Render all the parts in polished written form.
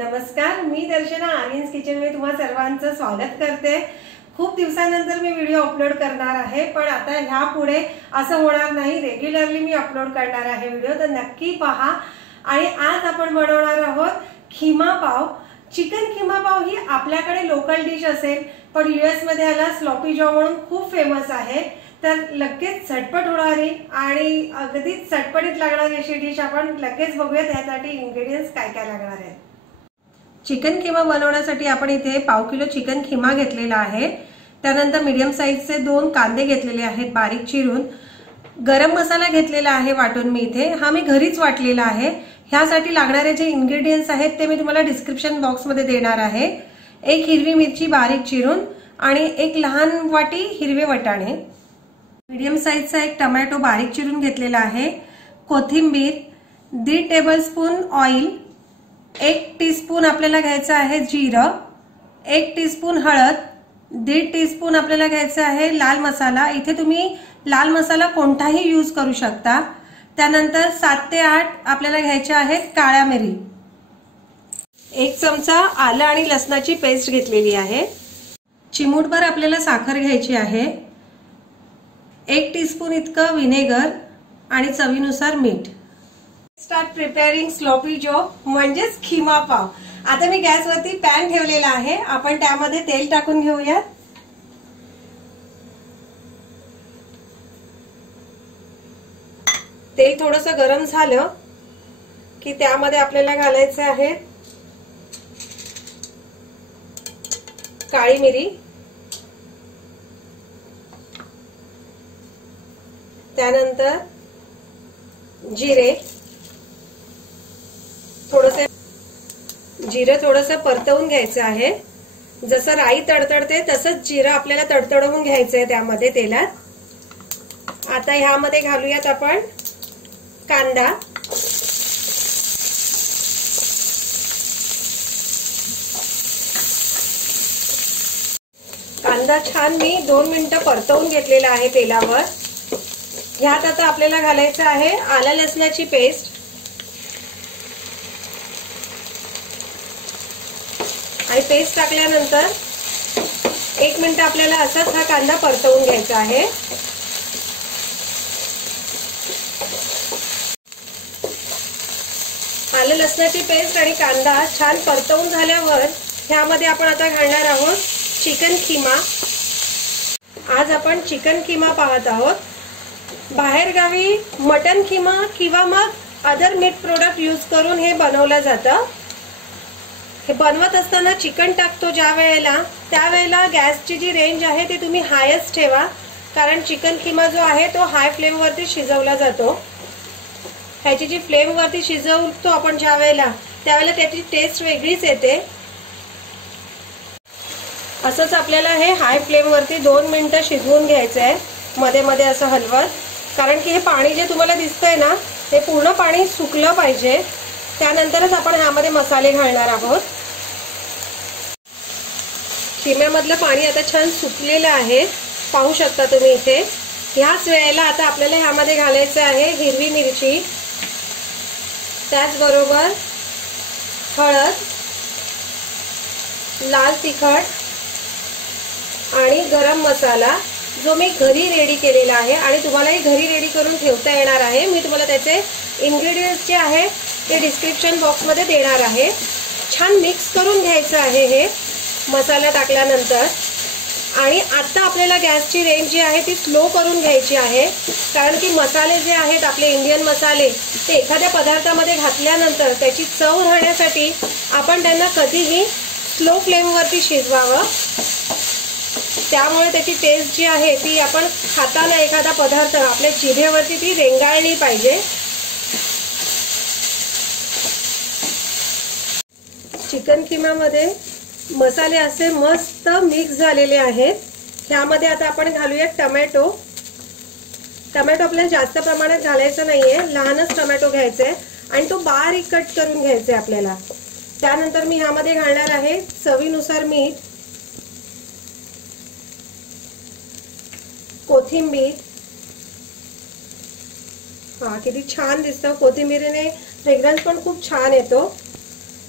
नमस्कार, मी दर्शना Aryans kitchen मध्ये तुम्हा सर्वांचं स्वागत करते। खूप दिवसानंतर मी व्हिडिओ अपलोड करणार आहे, पण आता ह्यापुढे असं होणार नाही, रेग्युलरली मी अपलोड करणार आहे व्हिडिओ, तर नक्की पहा। आणि आज आपण बनवणार आहोत खिमा पाव। चिकन खिमा पाव ही आपल्याकडे लोकल डिश असेल, पण यूएस मध्ये याला स्लॉपी जॉ म्हणून खूप फेमस आहे। तर लगेच झटपट होणारी आणि अगदीच चटपटीत लागणारी अशी डिश आपण लगेच बघूया। त्यासाठी इन्ग्रेडियंट्स काय काय लागणार आहेत। चिकन खिमा बनवण्यासाठी आपण इथे पाव किलो चिकन खिमा घेतलेला आहे। त्यानंतर मीडियम साइजचे 2 कांदे घेतलेले आहेत बारीक चिरून। गरम मसाला घेतलेला आहे वाटून मी इथे, हा मी घरीच वाटलेला आहे। ह्यासाठी लागणारे जे इन्ग्रेडियंट्स आहेत ते मी तुम्हाला डिस्क्रिप्शन बॉक्स मध्ये देणार आहे। एक हिरवी मिरची बारीक चिरून आणि एक लहान वाटी हिरवे वाटाणे। मीडियम साइजचा एक टोमॅटो बारीक चिरून घेतलेला आहे। कोथिंबीर, 1.5 टेबलस्पून ऑइल, 1 टीस्पून आपल्याला घ्यायचं आहे जिरं, 1 टीस्पून हळद, 1.5 टीस्पून आपल्याला घ्यायचं आहे लाल मसाला। इथे तुम्ही लाल मसाला कोणताही यूज करू शकता। त्यानंतर 7 ते 8 आपल्याला घ्यायच्या आहेत काळ्या मिरी। 1 चमचा आलं आणि लसणाची पेस्ट घेतलेली आहे। चिमूटभर आपल्याला साखर घ्यायची आहे। 1 टीस्पून इतकं व्हिनेगर आणि चवीनुसार मीठ। स्टार्ट प्रिपेअरिंग स्लॉपी जॉ म्हणजेच खिमा पाव। आता मी गॅसवरती पॅन ठेवलेला आहे, आपण त्यामध्ये तेल टाकून घेऊया। तेल थोडंसं गरम झालं की त्यामध्ये आपल्याला घालायचं आहे काळी मिरी, त्यानंतर जिरे, जिरं थोडंसं परतवून घ्यायचं आहे। जसं राई तडतडते तसंच जिरं आपल्याला तडतडवून घ्यायचंय त्यामध्ये तेलात। आता ह्यामध्ये घालूयात आपण कांदा, कांदा छान मी 2 मिनिटं परतवून घेतलेला आहे तेलावर। ह्यात आता आपल्याला घालायचं आहे आलं लसणाची पेस्ट आणि पेस्ट टाकल्यानंतर 1 मिनिट आपल्याला असाच हा कांदा परतवून घ्यायचा आहे। आलं लसणाची पेस्ट आणि कांदा छान परतवून झाल्यावर ह्यामध्ये आपण आता घालणार आहोत चिकन खिमा। आज आपण चिकन खिमा पाहत आहोत। बाहेरगावी मटन खिमा किंवा मग अदर मीट प्रोडक्ट यूज करून हे बनवलं जातं। हे बनवत असताना चिकन टाकतो ज्या वेळेला, त्यावेळेला गॅसची जी रेंज आहे ती तुम्ही हायच ठेवा, कारण चिकन खिमा जो आहे तो हाय फ्लेम वरती शिजवला जातो। ह्याची जी फ्लेम वरती शिजवतो आपण ज्या वेळेला, त्यावेळेला त्याची टेस्ट वेगळीच येते। असंच आपल्याला हे हाय फ्लेम वरती 2 मिनिटं शिजवून घ्यायचं आहे, मध्ये मध्ये असं हलवत, कारण की हे पाणी जे तुम्हाला दिसतंय ना, हे पूर्ण पाणी सुकलं पाहिजे। त्यानंतरच आपण ह्यामध्ये मसाले घालणार आहोत। खिम्यामधलं पाणी आता छान सुकलेलं आहे, पाहू शकता तुम्ही इथे। ह्याच वेळेला आता आपल्याला ह्यामध्ये घालायचं आहे हिरवी मिरची, त्याचबरोबर हळद, लाल तिखट आणि गरम मसाला, जो मी घरी रेडी केलेला आहे आणि तुम्हालाही घरी रेडी करून ठेवता येणार आहे। मी तुम्हाला त्याचे इन्ग्रेडियंट्स जे आहे ते डिस्क्रिप्शन बॉक्स मध्ये देणार आहे। छान मिक्स करून घ्यायचं आहे हे मसाला टाकल्यानंतर। आणि आता आपल्याला गॅसची रेंज जी आहे ती स्लो करून घ्यायची आहे, कारण की मसाले जे आहेत आपले इंडियन मसाले ते एखाद्या पदार्थामध्ये घातल्यानंतर त्याची चव राहण्यासाठी आपण त्यांना कधीही स्लो फ्लेम वरती शिजवावं। त्यामुळे त्याची टेस्ट जी आहे ती आपण खाताना एखादा पदार्थ आपल्या जिभेवरती ती रेंगाळली पाहिजे। चिकन खिमामध्ये मसाले असे मस्त मिक्स झालेले आहेत। ह्यामध्ये आता आपण घालूया टोमॅटो। टोमॅटो आपल्याला जास्त प्रमाणात घालायचं नाहीये, लहानच टोमॅटो घ्यायचा आहे आणि तो बारीक कट करून घ्यायचा आहे आपल्याला। त्यानंतर मी ह्यामध्ये घालणार आहे चवीनुसार मीठ, कोथिंबीर, किती छान दिसतं, कोथिंबीरीने फ्रेग्रन्स पण खूप छान येतो।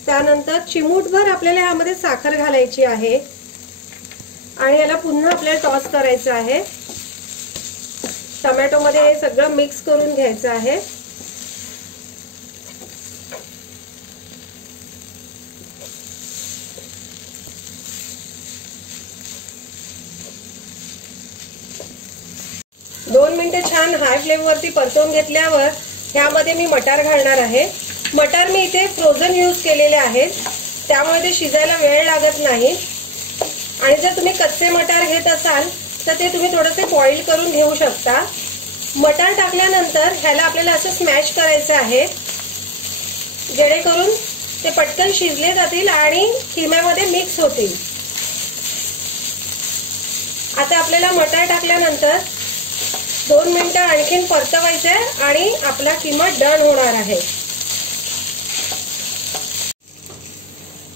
त्यानंतर चिमूटभर आपल्याला यामध्ये साखर घालायची आहे आणि याला पुन्हा आपल्याला टॉस करायचं आहे। टोमॅटो मध्ये हे सगळं मिक्स करून घ्यायचं आहे। दोन मिनिटं छान हाय फ्लेम वरती परतवून घेतल्यावर यामध्ये मी मटार घालणार आहे। मटार मी इथे फ्रोझन यूज केलेले आहेत, त्यामुळे ते शिजायला वेळ लागत नाही। आणि जर तुम्ही कच्चे मटार घेत असाल तर ते तुम्ही थोडेसे बॉईल करून घेऊ शकता। मटार टाकल्यानंतर ह्याला आपल्याला असं स्मॅश करायचं आहे, जेणेकरून ते पटकन शिजले जातील आणि किम्यामध्ये मिक्स होतील। आता आपल्याला मटार टाकल्यानंतर 2 मिनिटं आणखीन परतवायचे आणि आपला किमा डन होणार आहे।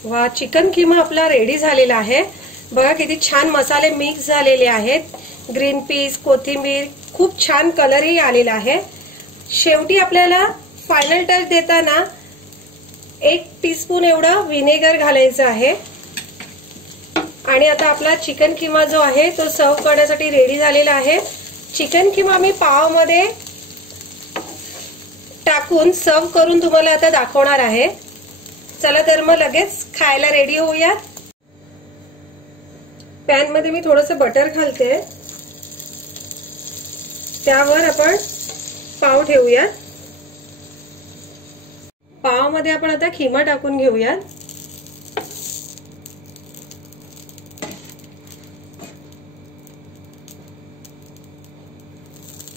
वा, चिकन किमा आपला रेडी झालेला आहे। बघा किती छान मसाले मिक्स झालेले आहेत। ग्रीन पीस, कोथिंबीर, खूप छान कलरही आलेला आहे। शेवटी आपल्याला फायनल टच देताना 1 टीस्पून एवढं व्हिनेगर घालायचं आहे। आणि आता आपला चिकन किमा जो आहे तो सर्व करण्यासाठी रेडी झालेला आहे। चिकन किमा मी पावमध्ये टाकून सर्व करून तुम्हाला आता दाखवणार आहे। चला तर मग लगेच खायला रेडी होऊयात। पॅन मध्ये मी थोडंसं बटर घालते, त्यावर आपण पाव ठेवूयात। पावामध्ये आपण आता खिमा टाकून घेऊयात।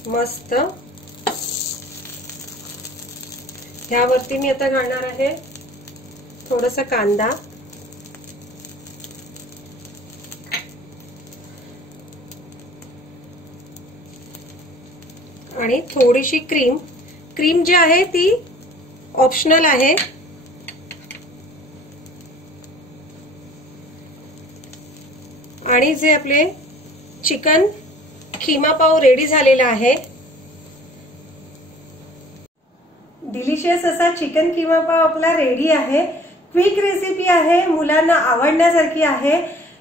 मस्त। ह्यावरती मी आता घालणार आहे थोडासा कांदा आणि थोडीशी क्रीम। क्रीम जी आहे ती ऑप्शनल आहे। आणि जे आपले चिकन खिमा पाव रेडी झालेला आहे। डिलिशियस असा चिकन किमा पाव आपला रेडी आहे। क्विक रेसिपी आहे, मुलांना आवडण्यासारखी आहे।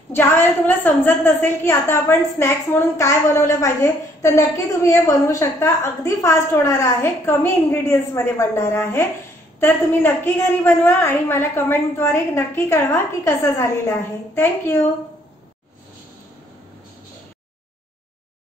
ज्या वेळेला तुम्हाला समजत नसेल की आता आपण स्नॅक्स म्हणून काय बनवलं पाहिजे तर नक्की तुम्ही हे बनवू शकता। अगदी फास्ट होणार आहे, कमी इन्ग्रेडियंट्स मध्ये बनणार आहे। तर तुम्ही नक्की घरी बनवा आणि मला कमेंटद्वारे नक्की कळवा की कसं झालेलं आहे। थँक्यू।